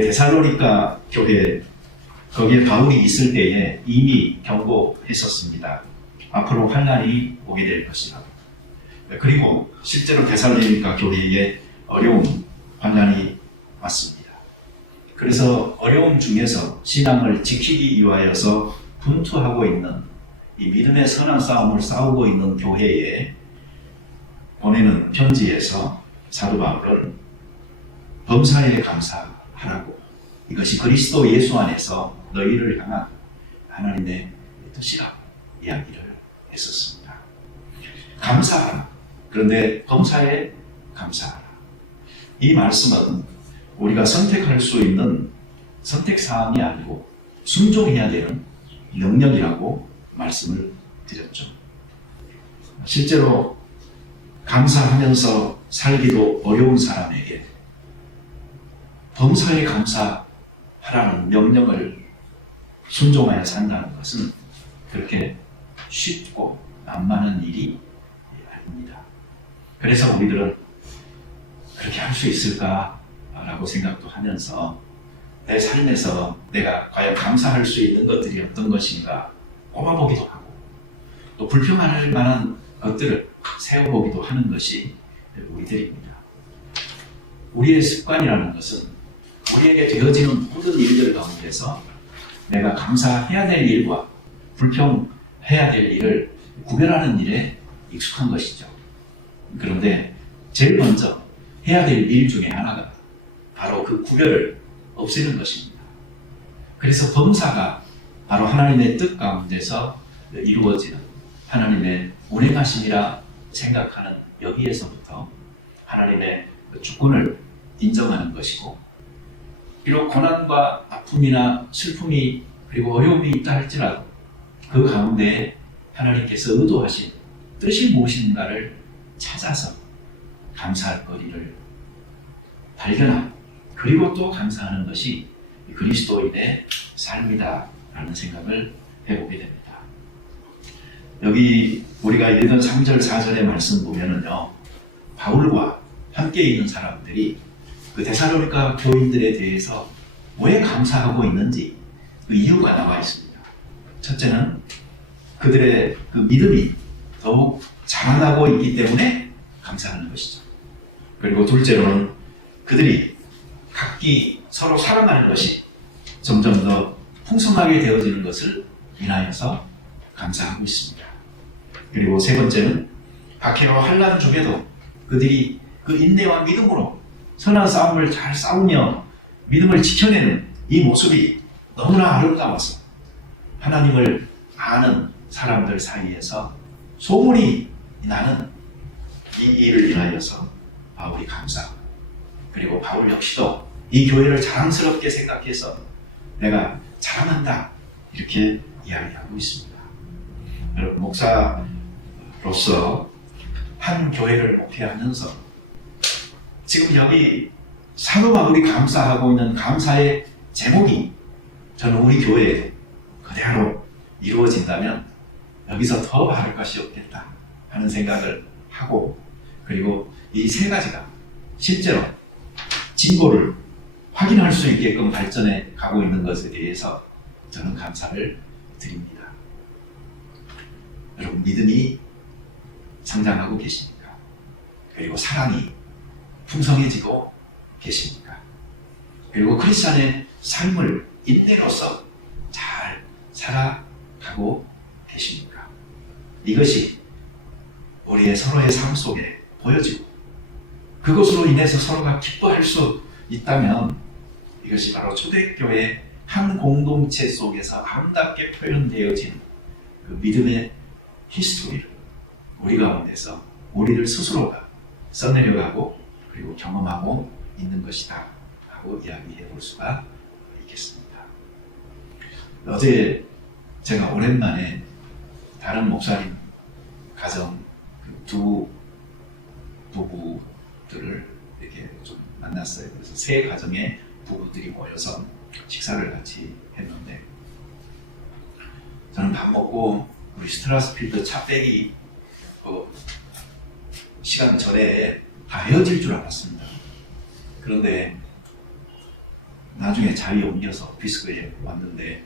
데살로니가 교회 거기에 바울이 있을 때에 이미 경고했었습니다. 앞으로 환난이 오게 될 것이라고. 그리고 실제로 데살로니가 교회에 어려운 환난이 왔습니다. 그래서 어려움 중에서 신앙을 지키기 위하여서 분투하고 있는 이 믿음의 선한 싸움을 싸우고 있는 교회에 보내는 편지에서 사도 바울은 범사에 감사하라고, 이것이 그리스도 예수 안에서 너희를 향한 하나님의 뜻이라고 이야기를 했었습니다. 감사하라. 그런데 범사에 감사하라. 이 말씀은 우리가 선택할 수 있는 선택사항이 아니고 순종해야 되는 능력이라고 말씀을 드렸죠. 실제로 감사하면서 살기도 어려운 사람에게 범사에 감사하라는 명령을 순종하여 산다는 것은 그렇게 쉽고 만만한 일이 아닙니다. 그래서 우리들은 그렇게 할 수 있을까라고 생각도 하면서 내 삶에서 내가 과연 감사할 수 있는 것들이 어떤 것인가 꼽아보기도 하고, 또 불평할 만한 것들을 세워보기도 하는 것이 우리들입니다. 우리의 습관이라는 것은 우리에게 되어지는 모든 일들 가운데서 내가 감사해야 될 일과 불평해야 될 일을 구별하는 일에 익숙한 것이죠. 그런데 제일 먼저 해야 될 일 중에 하나가 바로 그 구별을 없애는 것입니다. 그래서 범사가 바로 하나님의 뜻 가운데서 이루어지는 하나님의 운행하심이라 생각하는 여기에서부터 하나님의 주권을 인정하는 것이고, 비록 고난과 아픔이나 슬픔이 그리고 어려움이 있다 할지라도 그 가운데 하나님께서 의도하신 뜻이 무엇인가를 찾아서 감사할 거리를 발견하고, 그리고 또 감사하는 것이 그리스도인의 삶이다라는 생각을 해보게 됩니다. 여기 우리가 읽은 3절 4절의 말씀 보면은요, 바울과 함께 있는 사람들이 그 데살로니가 교인들에 대해서 왜 감사하고 있는지 그 이유가 나와 있습니다. 첫째는 그들의 그 믿음이 더욱 자라나고 있기 때문에 감사하는 것이죠. 그리고 둘째로는 그들이 각기 서로 사랑하는 것이 점점 더 풍성하게 되어지는 것을 인하여서 감사하고 있습니다. 그리고 세 번째는 박해와 환난 중에도 그들이 그 인내와 믿음으로 선한 싸움을 잘 싸우며 믿음을 지켜내는 이 모습이 너무나 아름다워서 하나님을 아는 사람들 사이에서 소문이 나는 이 일을 인하여서 바울이 감사하고, 그리고 바울 역시도 이 교회를 자랑스럽게 생각해서 내가 자랑한다 이렇게 이야기하고 있습니다. 여러분, 목사로서 한 교회를 목회하면서 지금 여기 사도 바울이 감사하고 있는 감사의 제목이 저는 우리 교회에 그대로 이루어진다면 여기서 더 바랄 것이 없겠다 하는 생각을 하고, 그리고 이 세 가지가 실제로 진보를 확인할 수 있게끔 발전해 가고 있는 것에 대해서 저는 감사를 드립니다. 여러분, 믿음이 성장하고 계십니까? 그리고 사랑이 풍성해지고 계십니까? 그리고 크리스찬의 삶을 인내로서 잘 살아가고 계십니까? 이것이 우리의 서로의 삶 속에 보여지고 그것으로 인해서 서로가 기뻐할 수 있다면 이것이 바로 초대교회 한 공동체 속에서 아름답게 표현되어진 그 믿음의 히스토리를 우리 가운데서 우리를 스스로가 써내려가고 그리고 경험하고 있는 것이다 하고 이야기해 볼 수가 있겠습니다. 어제 제가 오랜만에 다른 목사님 가정 두 부부들을 이렇게 좀 만났어요. 그래서 세 가정의 부부들이 모여서 식사를 같이 했는데, 저는 밥 먹고 우리 스트라스필드 차 빼기 시간 전에 다 헤어질 줄 알았습니다. 그런데 나중에 자리 옮겨서 비스크에 왔는데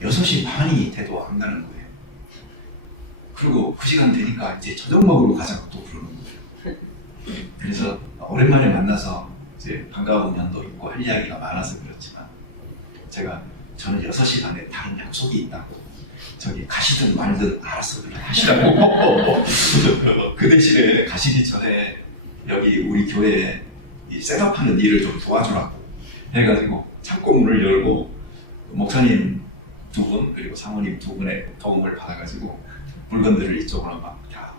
6시 반이 돼도 안 가는 거예요. 그리고 그 시간 되니까 이제 저녁 먹으러 가자고 또 부르는 거예요. 그래서 오랜만에 만나서 이제 반가운 면도 있고 할 이야기가 많아서 그렇지만 저는 6시 반에 다른 약속이 있다고 저기 가시든 말든 알아서 그냥 하시라고 그 대신에 가시기 전에 여기 우리 교회에 이 셋업하는 일을 좀 도와주라고 해가지고 창고문을 열고 목사님 2분 그리고 사모님 2분의 도움을 받아가지고 물건들을 이쪽으로 막 다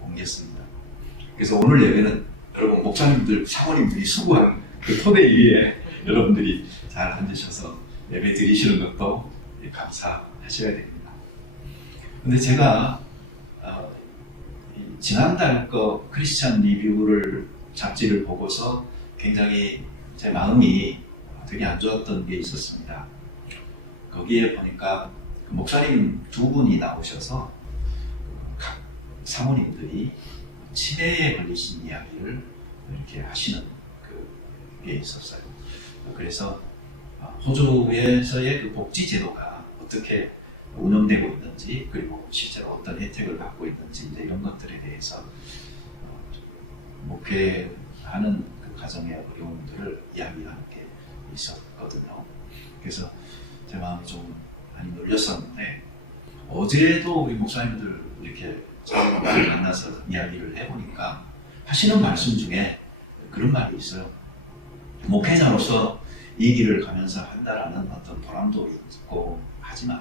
옮겼습니다. 그래서 오늘 예배는 여러분 목사님들 사모님들이 수고한 그 토대 위에 여러분들이 잘 앉으셔서 예배 드리시는 것도 감사하셔야 됩니다. 근데 제가 지난달 거 크리스찬 리뷰를 잡지를 보고서 굉장히 제 마음이 되게 안 좋았던 게 있었습니다. 거기에 보니까 그 목사님 2분이 나오셔서 각 사모님들이 치매에 걸리신 이야기를 이렇게 하시는 그게 있었어요. 그래서 호주에서의 그 복지 제도가 어떻게 운영되고 있는지 그리고 실제로 어떤 혜택을 받고 있는지 이제 이런 것들에 대해서 목회하는 그 가정의 어려움들을 이야기하는 게 있었거든요. 그래서 제 마음이 좀 많이 눌렸었는데 어제도 우리 목사님들 이렇게 만나서 이야기를 해보니까 하시는 말씀 중에 그런 말이 있어요. 목회자로서 이 길을 가면서 한다라는 어떤 보람도 있고 하지만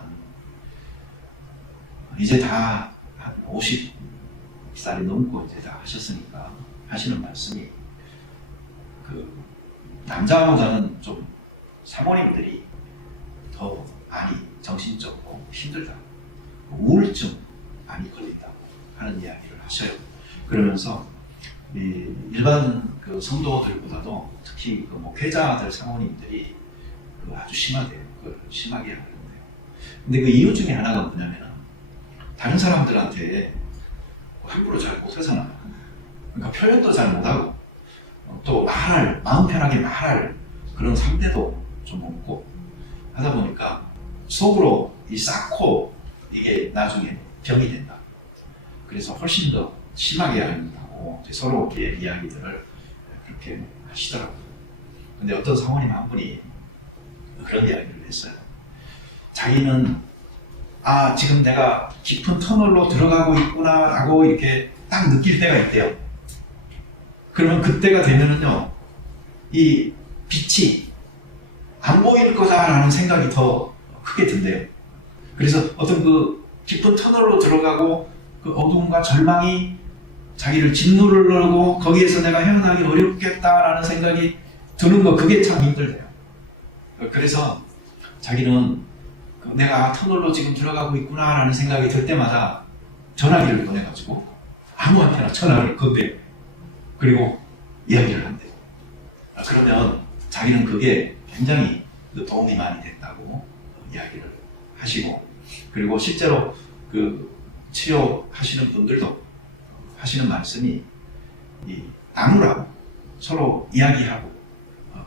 이제 다 한 50살이 넘고 이제 다 하셨으니까 하시는 말씀이 그 남자보다는 좀 사모님들이 더 많이 정신적으로 힘들다, 우울증 많이 걸린다고 하는 이야기를 하셔요. 그러면서 이 일반 그 성도들보다도 특히 그 목회자들 사모님들이 그 아주 심하게 하는데요. 근데 그 이유 중에 하나가 뭐냐면 다른 사람들한테 함부로 잘 못하잖아요. 그러니까 표현도 잘 못하고 또 마음 편하게 말할 그런 상대도 좀 없고 하다 보니까 속으로 쌓고 이게 나중에 병이 된다. 그래서 훨씬 더 심하게 한다고 서로 이야기들을 그렇게 하시더라고요. 근데 어떤 사모님 한 분이 그런 이야기를 했어요. 자기는 지금 내가 깊은 터널로 들어가고 있구나 라고 이렇게 딱 느낄 때가 있대요. 그러면 그때가 되면은요, 이 빛이 안 보일 거다라는 생각이 더 크게 든대요. 그래서 어떤 그 깊은 터널로 들어가고 그 어두움과 절망이 자기를 짓누를 누르고 거기에서 내가 헤어나기 어렵겠다라는 생각이 드는 거, 그게 참 힘들대요. 그래서 자기는 내가 터널로 지금 들어가고 있구나라는 생각이 들 때마다 전화기를 꺼내가지고 아무한테나 전화를 건대요. 그리고 이야기를 한대요. 그러면 자기는 그게 굉장히 도움이 많이 됐다고 이야기를 하시고, 그리고 실제로 그 치료하시는 분들도 하시는 말씀이 나누라고 서로 이야기하고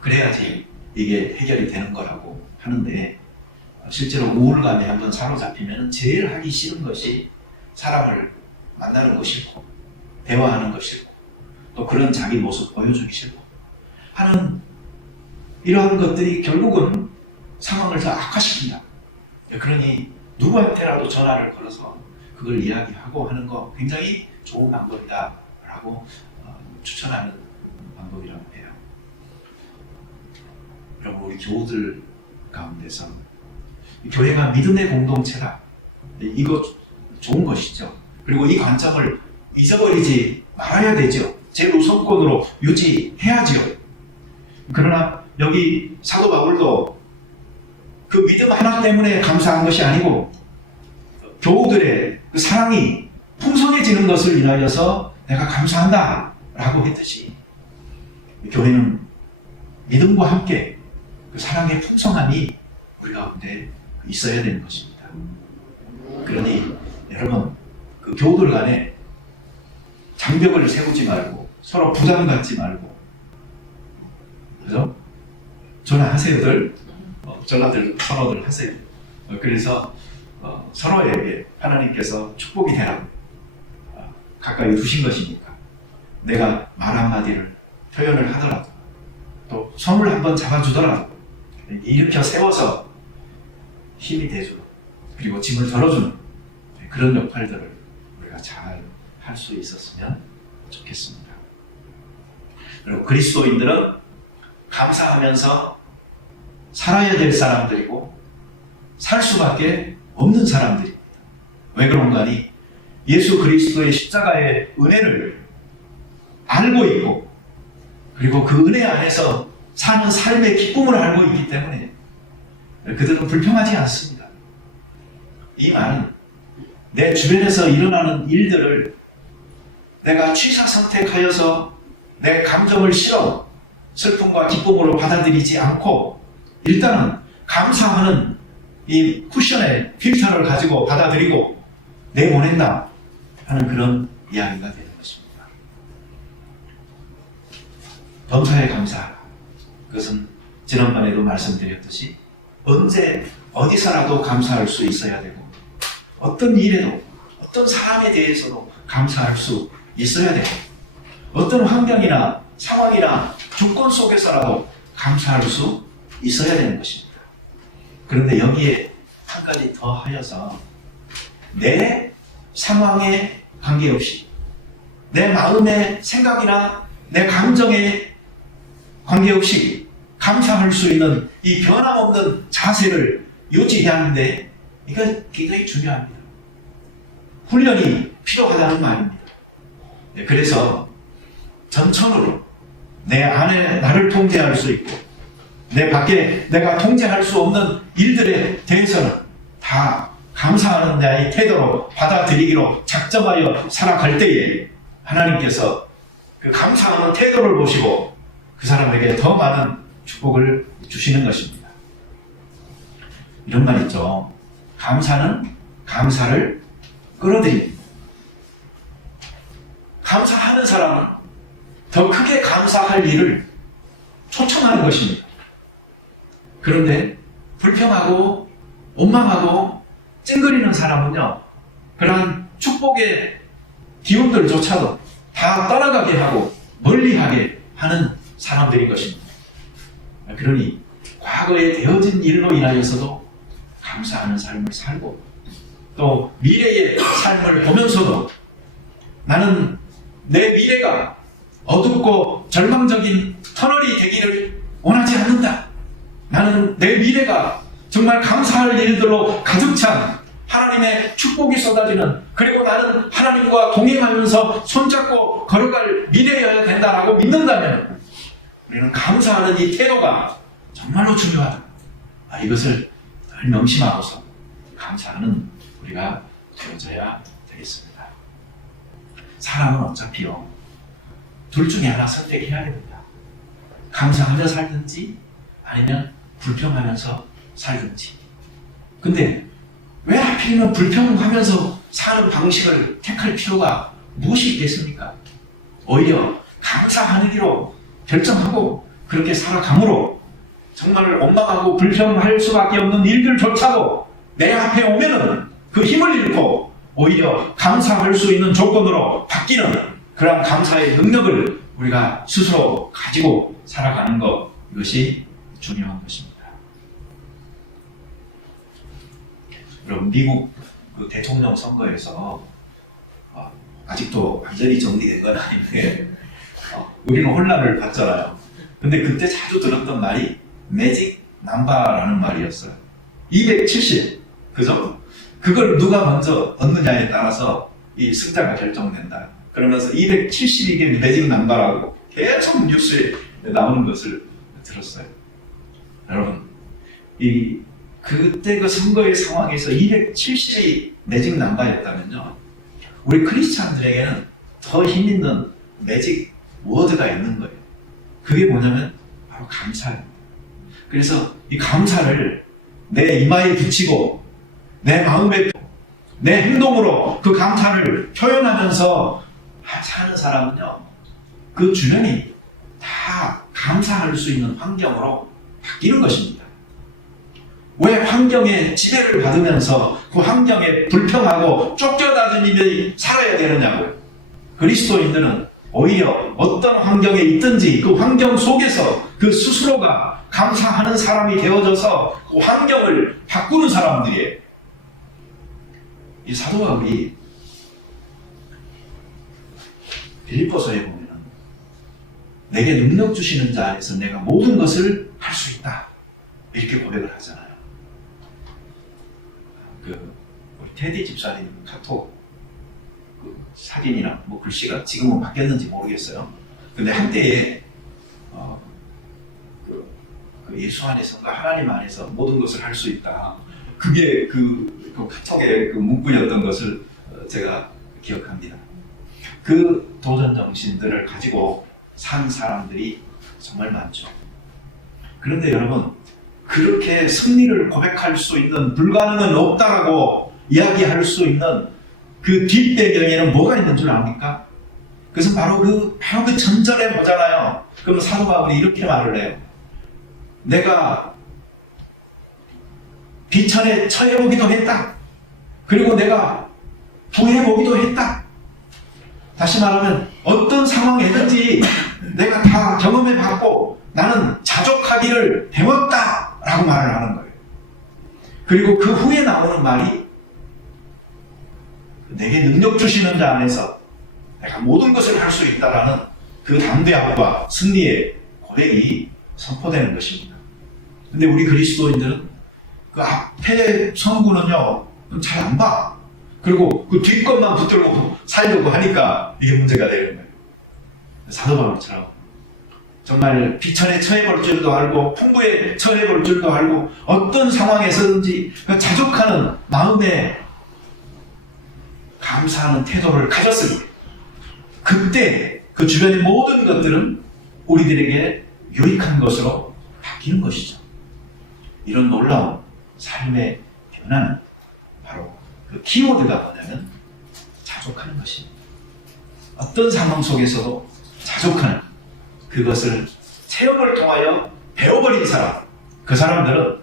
그래야지 이게 해결이 되는 거라고 하는데, 실제로 우울감에 한번 사로잡히면 제일 하기 싫은 것이 사람을 만나는 거 싫고 대화하는 거 싫고 또 그런 자기 모습 보여주기 싫고 하는 이러한 것들이 결국은 상황을 더 악화시킨다. 그러니 누구한테라도 전화를 걸어서 그걸 이야기하고 하는 거 굉장히 좋은 방법이다 라고 추천하는 방법이라고 해요. 여러분, 우리 교우들 가운데서 교회가 믿음의 공동체다, 이거 좋은 것이죠. 그리고 이 관점을 잊어버리지 말아야 되죠. 제일 우선권으로 유지해야죠. 그러나 여기 사도 바울도 그 믿음 하나 때문에 감사한 것이 아니고 교우들의 그 사랑이 풍성해지는 것을 인하여서 내가 감사한다 라고 했듯이 교회는 믿음과 함께 그 사랑의 풍성함이 우리 가운데 있어야 되는 것입니다. 그러니 여러분, 그 교우들 간에 장벽을 세우지 말고 서로 부담 갖지 말고, 그죠? 전화하세요들. 전화들 선호들 하세요. 그래서 서로에게 하나님께서 축복이 되라고 가까이 두신 것이니까 내가 말 한마디를 표현을 하더라도 또 손을 한번 잡아주더라도 일으켜 세워서 힘이 돼주고 그리고 짐을 덜어주는 그런 역할들을 우리가 잘 할 수 있었으면 좋겠습니다. 그리고 그리스도인들은 감사하면서 살아야 될 사람들이고 살 수밖에 없는 사람들입니다. 왜 그런가 하니 예수 그리스도의 십자가의 은혜를 알고 있고 그리고 그 은혜 안에서 사는 삶의 기쁨을 알고 있기 때문에 그들은 불평하지 않습니다. 이 말은 내 주변에서 일어나는 일들을 내가 취사 선택하여서 내 감정을 실어 슬픔과 기쁨으로 받아들이지 않고 일단은 감사하는 이 쿠션의 필터를 가지고 받아들이고 내보낸다 하는 그런 이야기가 되는 것입니다. 범사에 감사하라. 그것은 지난번에도 말씀드렸듯이 언제 어디서라도 감사할 수 있어야 되고 어떤 일에도 어떤 사람에 대해서도 감사할 수 있어야 되고 어떤 환경이나 상황이나 조건 속에서라도 감사할 수 있어야 되는 것입니다. 그런데 여기에 한 가지 더 하여서 내 상황에 관계없이 내 마음의 생각이나 내 감정에 관계없이 감사할 수 있는 이 변함없는 자세를 유지해야 하는데 이거 굉장히 중요합니다. 훈련이 필요하다는 말입니다. 그래서 전천후로 내 안에 나를 통제할 수 있고 내 밖에 내가 통제할 수 없는 일들에 대해서는 다 감사하는 자의 태도로 받아들이기로 작정하여 살아갈 때에 하나님께서 그 감사하는 태도를 보시고 그 사람에게 더 많은 축복을 주시는 것입니다. 이런 말 있죠. 감사는 감사를 끌어들입니다. 감사하는 사람은 더 크게 감사할 일을 초청하는 것입니다. 그런데 불평하고 원망하고 찡그리는 사람은요, 그러한 축복의 기운들조차도 다 떠나가게 하고 멀리하게 하는 사람들인 것입니다. 그러니 과거에 되어진 일로 인하여서도 감사하는 삶을 살고 또 미래의 삶을 보면서도 나는 내 미래가 어둡고 절망적인 터널이 되기를 원하지 않는다. 나는 내 미래가 정말 감사할 일들로 가득 찬 하나님의 축복이 쏟아지는 그리고 나는 하나님과 동행하면서 손잡고 걸어갈 미래여야 된다라고 믿는다면 우리는 감사하는 이 태도가 정말로 중요하다. 이것을 늘 명심하고서 감사하는 우리가 되어져야 되겠습니다. 사람은 어차피요 둘 중에 하나 선택해야 됩니다. 감사하며 살든지 아니면 불평하면서 살든지. 근데 왜 하필이면 불평하면서 사는 방식을 택할 필요가 무엇이 있겠습니까? 오히려 감사하기로 결정하고 그렇게 살아감으로 정말 원망하고 불평할 수밖에 없는 일들조차도 내 앞에 오면은 그 힘을 잃고 오히려 감사할 수 있는 조건으로 바뀌는 그러한 감사의 능력을 우리가 스스로 가지고 살아가는 것, 이것이 중요한 것입니다. 여러분, 미국 그 대통령 선거에서 아직도 완전히 정리된 건 아닌데 우리는 혼란을 봤잖아요. 근데 그때 자주 들었던 말이 매직 넘버라는 말이었어요. 270, 그죠? 그걸 누가 먼저 얻느냐에 따라서 이 승자가 결정된다. 그러면서 270이 이게 매직 넘버라고 계속 뉴스에 나오는 것을 들었어요. 여러분, 그때 그 선거의 상황에서 270이 매직 넘버였다면요, 우리 크리스찬들에게는 더 힘있는 매직 워드가 있는 거예요. 그게 뭐냐면 바로 감사예요. 그래서 이 감사를 내 이마에 붙이고 내 마음에 내 행동으로 그 감사를 표현하면서 사는 사람은요, 그 주변이 다 감사할 수 있는 환경으로 바뀌는 것입니다. 왜 환경에 지배를 받으면서 그 환경에 불평하고 쫓겨다니며 살아야 되느냐고요. 그리스도인들은 오히려 어떤 환경에 있든지 그 환경 속에서 그 스스로가 감사하는 사람이 되어져서 그 환경을 바꾸는 사람들이에요. 이 사도 바울이 빌립보서에 보면 내게 능력 주시는 자 안에서 내가 모든 것을 할 수 있다 이렇게 고백을 하잖아요. 우리 테디 집사님 카톡 사진이나 글씨가 지금은 바뀌었는지 모르겠어요. 근데 한때에 예수 안에서인가 하나님 안에서 모든 것을 할 수 있다. 그게 그 카톡의 그 문구였던 것을 제가 기억합니다. 그 도전 정신들을 가지고 산 사람들이 정말 많죠. 그런데 여러분, 그렇게 승리를 고백할 수 있는, 불가능은 없다라고 이야기할 수 있는 그 뒷배경에는 뭐가 있는 줄 압니까? 그것은 바로 그 전절에 보잖아요. 그럼 사도 바울이 이렇게 말을 해요. 내가 비천에 처해보기도 했다. 그리고 내가 부해보기도 했다. 다시 말하면 어떤 상황이든지 내가 다 경험해봤고 나는 자족하기를 배웠다라고 말을 하는 거예요. 그리고 그 후에 나오는 말이 내게 능력 주시는 자 안에서 내가 모든 것을 할 수 있다라는 그 담대함과 승리의 고백이 선포되는 것입니다. 근데 우리 그리스도인들은 그 앞에 성구는요 잘 안 봐. 그리고 그 뒷것만 붙들고 살려고 하니까 이게 문제가 되는 거예요. 사도 바울처럼 정말 비천에 처해볼 줄도 알고 풍부에 처해볼 줄도 알고 어떤 상황에서든지 자족하는 마음에 감사하는 태도를 가졌을 때 그때 그 주변의 모든 것들은 우리들에게 유익한 것으로 바뀌는 것이죠. 이런 놀라운 삶의 변화는 바로 그 키워드가 뭐냐면 자족하는 것입니다. 어떤 상황 속에서도 자족하는 그것을 체험을 통하여 배워버린 사람, 그 사람들은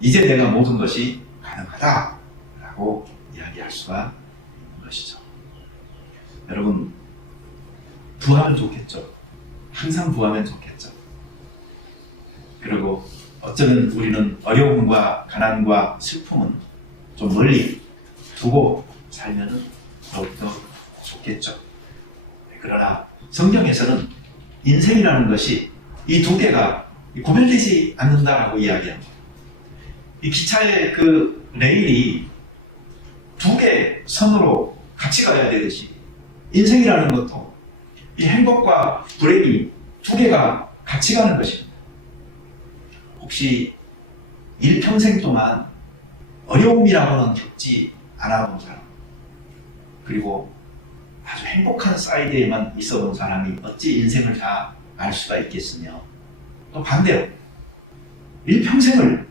이제 내가 모든 것이 가능하다라고 이야기할 수가 있는 것이죠. 여러분, 부하면 좋겠죠. 항상 부하면 좋겠죠. 그리고 어쩌면 우리는 어려움과 가난과 슬픔은 좀 멀리 두고 살면 더욱더 좋겠죠. 그러나 성경에서는 인생이라는 것이 이 두 개가 구별되지 않는다라고 이야기합니다. 이 기차의 그 레일이 두 개 선으로 같이 가야 되듯이 인생이라는 것도 이 행복과 불행이 두 개가 같이 가는 것입니다. 혹시 일평생 동안 어려움이라고는 겪지 않아본 사람, 그리고 아주 행복한 사이드에만 있어 본 사람이 어찌 인생을 다 알 수가 있겠으며, 또 반대로 일평생을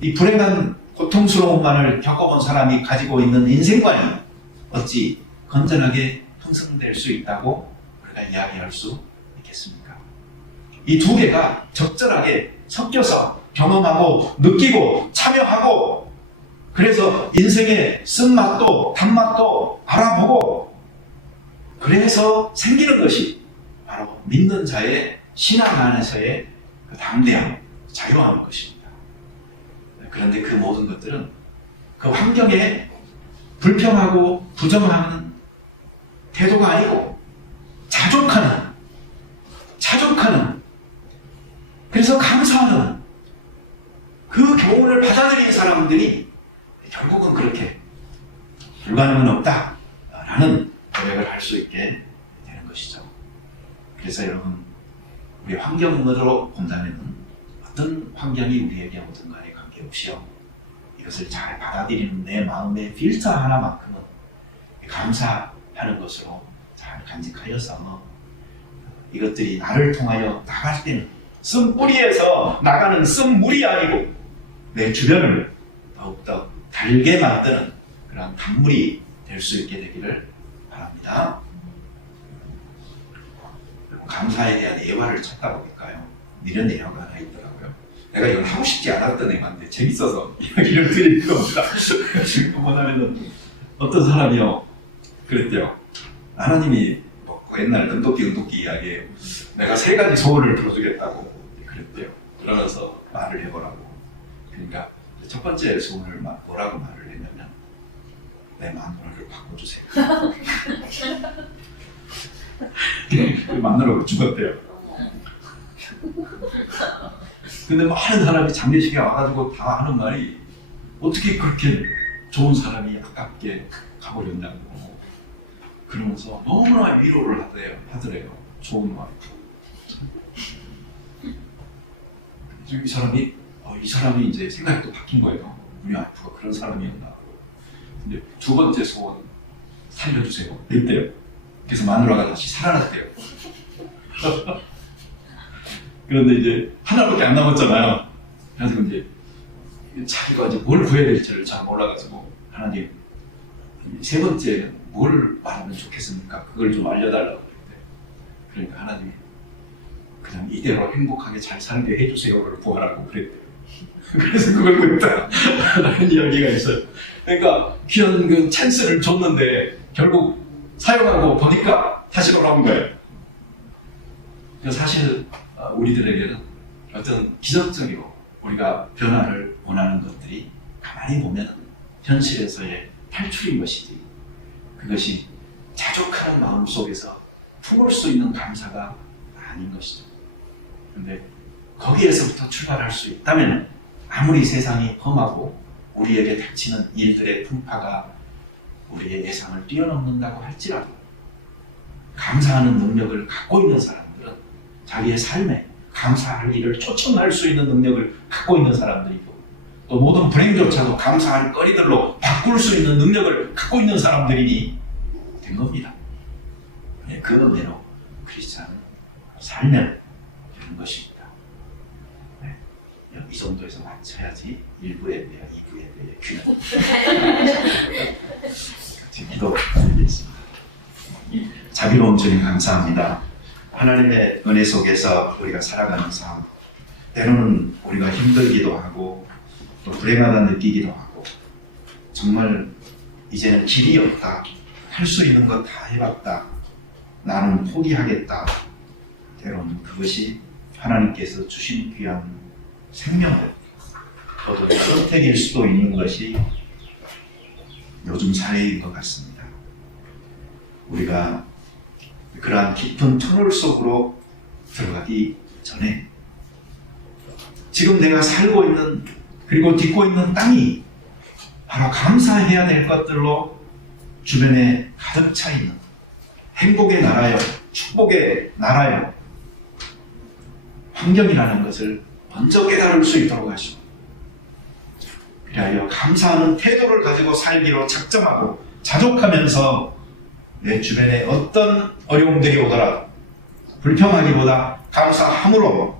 이 불행한 고통스러움만을 겪어본 사람이 가지고 있는 인생관이 어찌 건전하게 형성될 수 있다고 우리가 이야기할 수 있겠습니까? 이 두 개가 적절하게 섞여서 경험하고 느끼고 참여하고, 그래서 인생의 쓴맛도 단맛도 알아보고, 그래서 생기는 것이 바로 믿는 자의 신앙 안에서의 그 담대함, 자유함일 것입니다. 그런데 그 모든 것들은 그 환경에 불평하고 부정하는 태도가 아니고 자족하는, 그래서 감사하는 그 교훈을 받아들인 사람들이 결국은 그렇게 불가능은 없다라는 고백을 할 수 있게 되는 것이죠. 그래서 여러분, 우리 환경으로 본다면 어떤 환경이 우리에게 오든 간에 관계없이요, 이것을 잘 받아들이는 내 마음의 필터 하나만큼은 감사하는 것으로 잘 간직하여서 이것들이 나를 통하여 나갈 때는 쓴뿌리에서 나가는 쓴물이 아니고 내 주변을 더욱더 달게 만드는 그런 단물이 될 수 있게 되기를 바랍니다. 감사에 대한 예화를 찾다 보니까요, 이런 예화가 하나 있더라고요. 내가 이걸 하고 싶지 않았던 애인데 재밌어서 이야기를 드릴 겁니다. 뭐냐면은 어떤 사람이요 그랬대요. 하나님이 뭐 옛날 은도끼 이야기에 내가 3가지 소원을 들어주겠다고 그랬대요. 그러면서 말을 해보라고. 그러니까 첫 번째 소원을 뭐라고 말을 했냐면 내 마누라를 바꿔주세요. 그 마누라가 죽었대요. 근데 많은 사람이 장례식에 와가지고 다 하는 말이 어떻게 그렇게 좋은 사람이 아깝게 가버렸냐고 그러면서 너무나 위로를 하더래요. 좋은 말. 이 사람이 이제 생각이 또 바뀐 거예요. 우리 와이프가 그런 사람이었나. 근데 2번째 소원 살려주세요. 이랬대요. 그래서 마누라가 다시 살아났대요. 그런데 이제 하나밖에 안 남았잖아요. 그래서 이제 자기가 이제 뭘 구해야 될지를 잘 몰라가지고 하나님 3번째 뭘 말하면 좋겠습니까? 그걸 좀 알려달라고 그랬대요. 그러니까 하나님이 그냥 이대로 행복하게 잘 살게 해주세요를 구하라고 그랬대요. 그래서 그걸 구했다 라는 이야기가 있어요. 그러니까 귀한 그 찬스를 줬는데 결국 사용하고 보니까 다시 돌아온 거예요. 사실 우리들에게는 어떤 기적적이고 우리가 변화를 원하는 것들이 가만히 보면 현실에서의 탈출인 것이지 그것이 자족하는 마음 속에서 품을 수 있는 감사가 아닌 것이죠. 그런데 거기에서부터 출발할 수 있다면 아무리 세상이 험하고 우리에게 닥치는 일들의 풍파가 우리의 예상을 뛰어넘는다고 할지라도 감사하는 능력을 갖고 있는 사람들은 자기의 삶에 감사할 일을 초청할 수 있는 능력을 갖고 있는 사람들이고 또 모든 불행조차도 감사할 거리들로 바꿀 수 있는 능력을 갖고 있는 사람들이니 된 겁니다. 그 은혜로 크리스찬은 살면 되는 것입니다. 이 정도에서 맞춰야지 1부 예배야 2부 예배의 균형. 기도드리겠습니다. 자비로운 주님 감사합니다. 하나님의 은혜 속에서 우리가 살아가는 삶 때로는 우리가 힘들기도 하고 또 불행하다 느끼기도 하고 정말 이제는 길이 없다 할 수 있는 것 다 해봤다 나는 포기하겠다 때로는 그것이 하나님께서 주신 귀한 생명을 얻은 선택일 수도 있는 것이 요즘 사회인 것 같습니다. 우리가 그러한 깊은 터널 속으로 들어가기 전에 지금 내가 살고 있는 그리고 딛고 있는 땅이 바로 감사해야 될 것들로 주변에 가득 차 있는 행복의 나라요, 축복의 나라요, 환경이라는 것을 먼저 깨달을 수 있도록 하시고 그리하여 감사하는 태도를 가지고 살기로 작정하고 자족하면서 내 주변에 어떤 어려움들이 오더라도 불평하기보다 감사함으로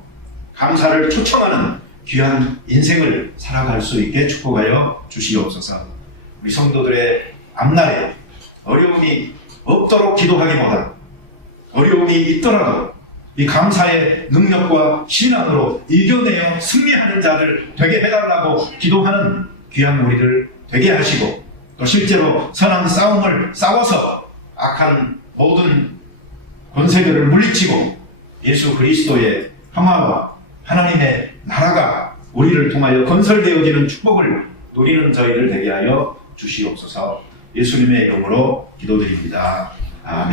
감사를 초청하는 귀한 인생을 살아갈 수 있게 축복하여 주시옵소서. 우리 성도들의 앞날에 어려움이 없도록 기도하기보다 어려움이 있더라도 이 감사의 능력과 신앙으로 이겨내어 승리하는 자를 되게 해달라고 기도하는 귀한 우리들 되게 하시고 또 실제로 선한 싸움을 싸워서 악한 모든 권세들을 물리치고 예수 그리스도의 평화와 하나님의 나라가 우리를 통하여 건설되어지는 축복을 누리는 저희들 되게 하여 주시옵소서. 예수님의 이름으로 기도드립니다. 아멘.